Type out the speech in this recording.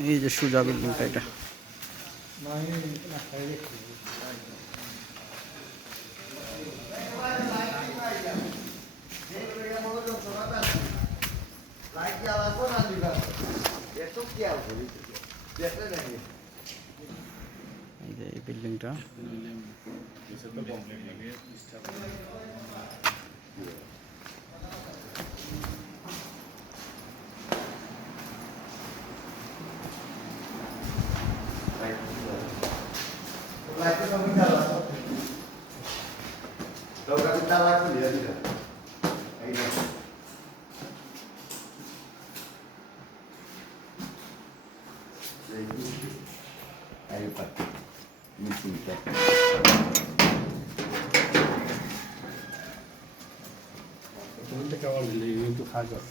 এই যে সোজা বিল্ডিংটা এটা। এই যে এই বিল্ডিংটা। Kewan itu kagak.